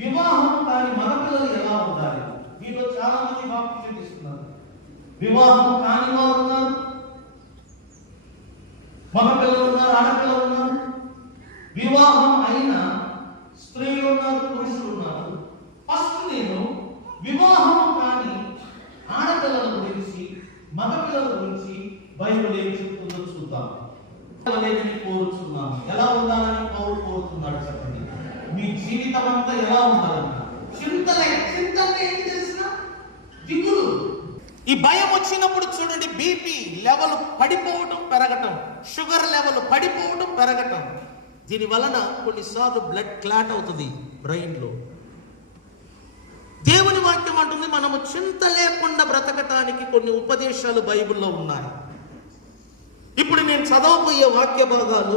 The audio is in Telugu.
వివాహం కాని మగపిల్లలు ఎలా ఉండాలి? మీలో చాలా మంది బాప్తిజం తీసుకున్నారు. వివాహం కాని వారు ఉన్నారు, మగపిల్లలు ఉన్నారు, ఆడపిల్లలు ఉన్నారు. వివాహం అయిన స్త్రీలు ఉన్నారు, పురుషులు ఉన్నారు. ఫస్ట్ నేను వివాహం కాని ఆడపిల్లల గురించి, మగపిల్లల గురించి బైబిల్ ఏం చెప్తుందో చూద్దాం. కోరుచున్నాను. ఎలా ఉండాలని పౌలు కోరుతున్నాడు చెప్పండి. మీ జీవితం అంతా ఎలా ఉండాలన్న చింతలే ఏంటి తెలిసిన దిగులు. ఈ భయం వచ్చినప్పుడు చూడండి, బీపీ లెవెల్ పడిపోవడం పెరగటం, షుగర్ లెవెల్ పడిపోవడం పెరగటం. దీని వలన కొన్నిసార్లు బ్లడ్ క్లాట్ అవుతుంది బ్రెయిన్లో. దేవుని వాక్యం అంటుంది మనము చింత లేకుండా బ్రతకటానికి కొన్ని ఉపదేశాలు బైబిల్లో ఉన్నాయి. ఇప్పుడు నేను చదవబోయే వాక్య భాగాలు